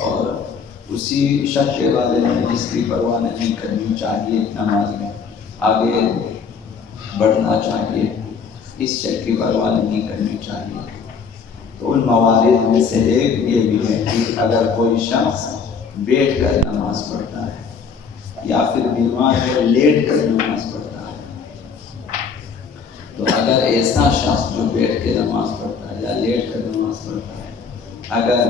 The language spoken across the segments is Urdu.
اور اسی شک کے بارے میں جس کی پرواہ نہیں کرنی چاہیے، نماز میں آگے بڑھنا چاہیے، اس شک کی پرواہ نہیں کرنی چاہیے۔ تو ان موارد میں سے ایک یہ بھی ہے کہ اگر کوئی شخص بیٹھ کر نماز پڑھتا ہے یا پھر بیمار ہے لیٹ کر نماز پڑھتا ہے، تو اگر ایسا شخص جو بیٹھ کے نماز پڑھتا ہے یا لیٹ کر نماز پڑھتا ہے، اگر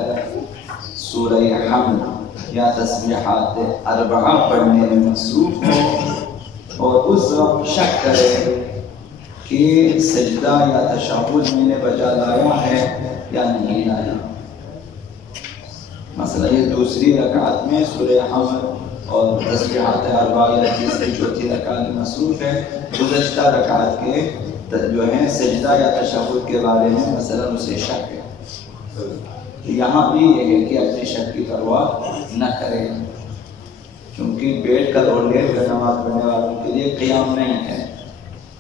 سورہ حمد یا تسبیحات اربعہ پڑھنے میں مصروف ہو اور اس وقت شک کرے کہ سجدہ یا تشہد میں نے بجا لایا ہے یا نہیں لایا، مثلا یہ دوسری رکعت میں سورہ حمد اور تسبیحات اربعہ یا تیسری چوتھی رکعت میں مصروف ہے، گزشتہ رکعت کے جو ہیں سجدہ یا تشہد کے بارے میں مثلا اسے شک ہے، تو یہاں بھی یہ ہے کہ اپنے شک کی پرواہ نہ کرے، کیونکہ بیٹھ کر اور لیٹ کر نماز پڑھنے والوں کے لیے قیام نہیں ہے۔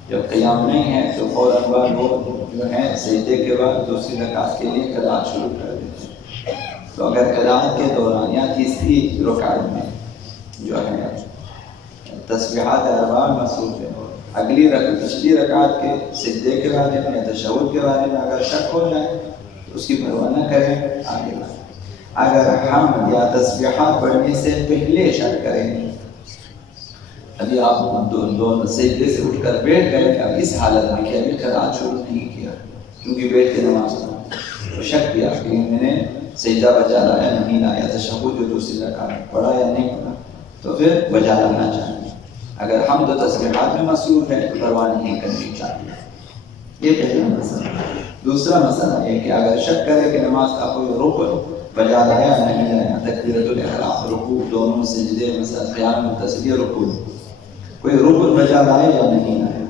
جب قیام نہیں ہے تو فوراً بعد وہ جو ہے سجدے کے بعد دوسری رکعت کے لیے قرات شروع کر دیتے ہیں۔ تو اگر قرات کے دوران یا تیسری رکعت میں جو ہے تسبیحات اربعہ مصروف ہے، اگلی پچھلی رکعت کے سجدے کے بارے میں یا تشہد کے بارے میں اگر شک ہو جائے تو اس کی پرواہ نہ کریں، آگے بڑھیں۔ اگر حمد یا تسبیحات پڑھنے سے پہلے شک کریں، ابھی آپ دونوں سجدے سے اٹھ کر بیٹھ گئے، اب اس حالت میں کہ ابھی قرات شروع نہیں کیا کیونکہ بیٹھ کے نماز پڑھا، تو شک کیا کہ میں نے سجدہ بجا لایا نہیں لایا، تشہد جو دوسری رکعت پڑھا یا نہیں پڑھا، تو پھر بجا لانا چاہیے۔ اگر حمد و تسبیحات میں مصروف ہے تو پرواہ نہیں کرنی چاہیے، یہ پہلا مسئلہ۔ دوسرا مسئلہ ہے کہ اگر شک کرے کہ نماز کا کوئی رکن بجا لایا نہیں لایا، تکبیرۃ الاحرام، رکوع، دونوں سجدے، مثلا قیام متصل، رکوع، کوئی رکن بجا لائے یا نہیں لائے،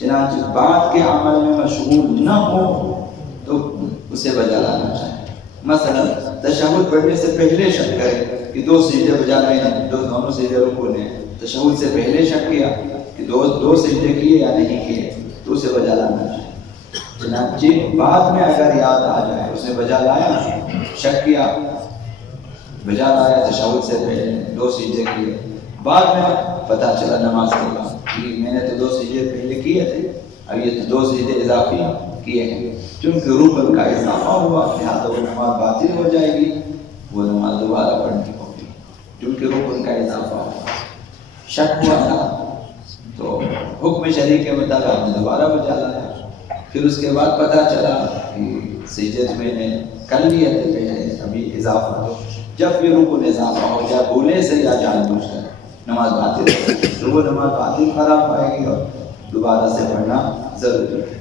چنانچہ بعد کے عمل میں مشغول نہ ہو تو اسے بجا لانا چاہیے۔ مثلا تشہد پڑھنے سے پہلے شک کرے کہ دو سجدے بجا لائے ہیں، دونوں سجدے رکن ہیں، تشہد سے پہلے شک کیا کہ دو سجدے کیے یا نہیں کیے، تو اسے بجا لانا چاہیے۔ چنانچہ بعد میں اگر یاد آ جائے اس نے بجا لایا، شک کیا، بجا لایا تشہد سے پہلے، دو سجدے کیے، بعد میں پتہ چلا نماز کے بعد کہ میں نے تو دو سجدے پہلے کیے تھے، اب یہ تو دو سجدے اضافی کیے ہیں، چونکہ رکن کا اضافہ ہوا لہٰذا وہ نماز باطل ہو جائے گی، وہ نماز دوبارہ پڑھنی ہوگی، کیونکہ رکن کا اضافہ ہوا۔ شک ہوا تھا تو حکم شرعی کے مطابق آپ نے دوبارہ بجا لایا، پھر اس کے بعد پتہ چلا کہ سجدے میں نے کر لیے تھے پہلے، ابھی اضافہ، تو جب بھی رکن اضافہ ہو جائے بھولے سے یا جان بوجھ کر نماز باطل ہے تو وہ نماز باطل خراب پائے گی اور دوبارہ سے پڑھنا ضروری ہے۔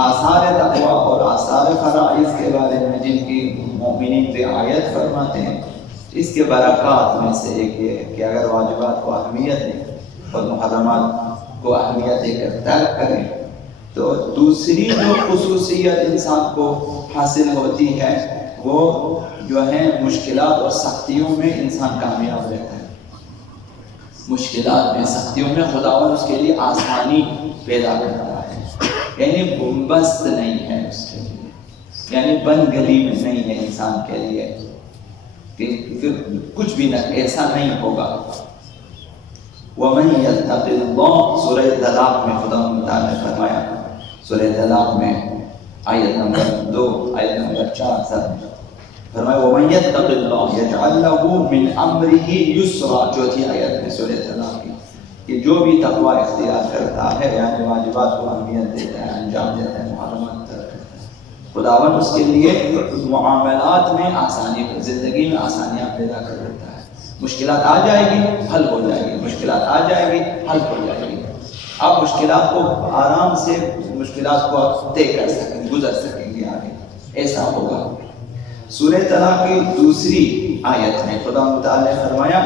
آثار تقویٰ اور آثار فرائض کے بارے میں جن کی مومنین رعایت فرماتے ہیں، اس کے برکات میں سے ایک یہ ہے کہ اگر واجبات کو اہمیت دیں اور محرمات کو اہمیت دے کر ترک کریں تو دوسری جو خصوصیت انسان کو حاصل ہوتی ہے وہ جو ہے مشکلات اور سختیوں میں انسان کامیاب رہتا ہے۔ مشکلات میں، سختیوں میں خداوند اس کے لیے آسانی پیدا کرتا ہے، یعنی بنبست نہیں ہے اس کے لیے، یعنی بند گلی میں نہیں ہے انسان کے لیے کہ پھر کچھ بھی نہ ایسا نہیں ہوگا۔ وَمَن يَتَّقِ اللَّهَ سورہ طلاق میں خدا تعالیٰ نے فرمایا، سورہ طلاق میں آیت نمبر 2 آیت نمبر 4 سر فرمایا وَمَن يَتَّقِ اللَّهَ يَجْعَلْ لَهُ مِنْ أَمْرِهِ يُسْرًا، چوتھی آیت میں سورہ طلاق کی، کہ جو بھی تقوی اختیار کرتا ہے یعنی واجبات کو اہمیت دیتا ہے، انجام دیتا ہے، محرمات ترک کرتا ہے، خداوند اس کے لیے معاملات میں آسانی، زندگی میں آسانیاں پیدا کر دیتا ہے۔ مشکلات آ جائے گی حل ہو جائے گی، مشکلات آ جائے گی حل ہو جائے گی، آپ مشکلات کو آرام سے مشکلات کو طے کر سکیں، گزر سکیں گے آگے، ایسا ہوگا۔ سورہ طلاق کی دوسری آیت میں خدا متعال نے فرمایا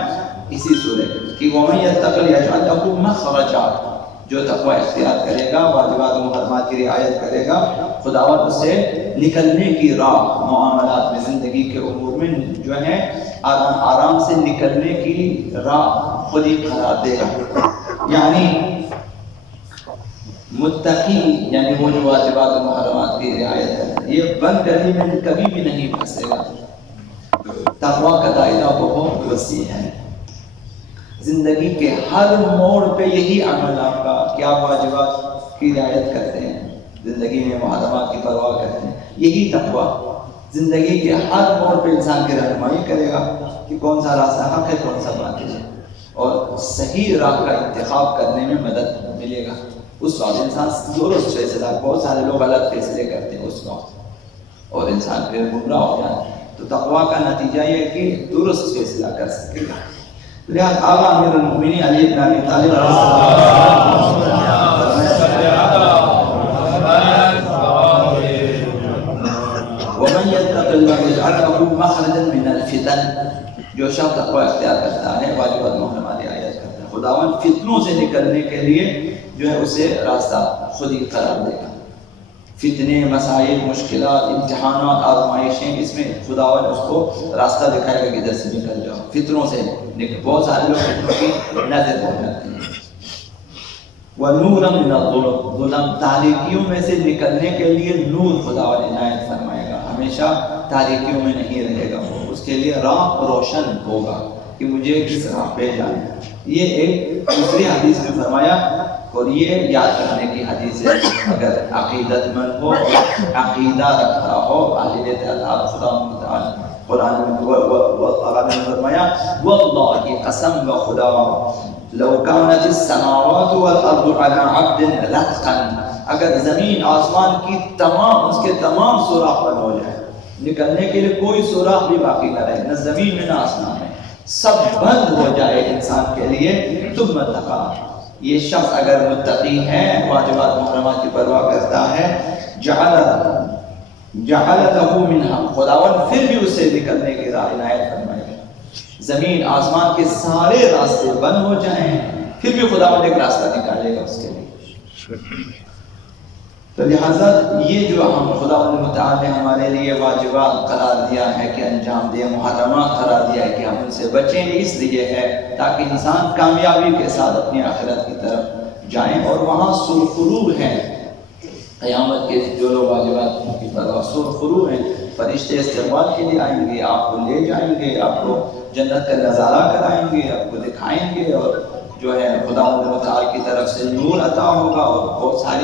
اسی سورہ کہ وَمَن يَتَّقِ يَجْعَلْ لَهُ مَخْرَجًا، جو تقوی اختیار کرے گا، واجبات و محرمات کی رعایت کرے گا، خداوند اسے نکلنے کی راہ، معاملات میں، زندگی کے امور میں جو ہے آرام سے نکلنے کی راہ خود ہی قرار دے گا۔ یعنی متقی یعنی وہ جو واجبات و محرمات کی رعایت ہے، یہ بند گلی میں کبھی بھی نہیں پھنسے گا، تقویٰ کا دائرہ بہت وسیع ہے، زندگی کے ہر موڑ پہ یہی عمل آپ کا کہ آپ واجبات کی رعایت کرتے ہیں، زندگی میں محرمات کی پرواہ کرتے ہیں، یہی تقویٰ زندگی کے ہر موڑ پہ انسان کی رہنمائی کرے گا کہ کون سا راستہ حق ہے، کون سا باطل ہے، اور صحیح راہ کا انتخاب کرنے میں مدد ملے گا۔ اس وقت انسان درست فیصلہ، بہت سارے لوگ غلط فیصلے کرتے ہیں اس وقت اور انسان پھر گمراہ ہو جاتا ہے، تو تقویٰ کا نتیجہ یہ ہے کہ درست فیصلہ کر سکے گا۔ لہذا آقا امیر المؤمنین علی بن ابی طالب ومن يتق الله يجعل له مخرجا من الفتن، جو شخص تقوی اختیار کرتا ہے، واجبات محرمات رعایت کرتا ہے، خداوند فتنوں سے نکلنے کے لیے جو ہے اسے راستہ خود ہی قرار دے گا۔ فتنے، مسائل، مشکلات، امتحانات، آزمائشیں، اس میں خداوند اس کو راستہ دکھائے گا کہ ادھر سے نکل جاؤ، فتنوں سے نکل۔ بہت سارے لوگ فتنوں کی نظر ہو جاتے ہیں۔ وَنُورًا مِنَ الظُّلُمَاتِ، تاریکیوں میں سے نکلنے کے لیے نور خداوند عنایت فرمائے گا، ہمیشہ تاریکیوں میں نہیں رہے گا، اس کے لیے راہ روشن ہوگا کہ مجھے کس راہ پہ جانا ہے۔ یہ ایک دوسری حدیث میں فرمایا، اور یہ یاد رکھنے کی حدیث ہے، اگر عقیدت مند ہو، عقیدہ رکھتا ہو، اہل اللہ خدا متعال قرآن میں فرمایا واللہ قسم و خدا لو کانت السماوات والارض على عبد رتقا، اگر زمین آسمان کی تمام اس کے تمام سوراخ بند ہو جائے، نکلنے کے لیے کوئی سوراخ بھی باقی نہ رہے، نہ زمین میں نہ آسمان میں، سب بند ہو جائے انسان کے لیے، ثم اتقى، یہ شخص اگر متقی ہے، واجبات محرمات کی پرواہ کرتا ہے، جعل له منها، خداوند پھر بھی اسے نکلنے کی راہ عنایت فرمائے گا۔ زمین آسمان کے سارے راستے بند ہو جائیں، پھر بھی خداوند ایک راستہ نکالے گا اس کے لیے۔ تو لہذا یہ جو ہم خداوند متعال نے ہمارے لیے واجبات قرار دیا ہے کہ انجام دیں، محرمات قرار دیا ہے کہ ہم ان سے بچیں، اس لیے ہے تاکہ انسان کامیابی کے ساتھ اپنی آخرت کی طرف جائیں، اور وہاں سرخرو ہیں قیامت کے جو لوگ واجبات کی پرواہ، سرخرو ہیں، فرشتے استقبال کے لیے آئیں گے، آپ کو لے جائیں گے، آپ کو جنت کا نظارہ کرائیں گے، آپ کو دکھائیں گے، اور جو ہے خداوند متعال کی طرف سے نور عطا ہوگا، اور بہت ساری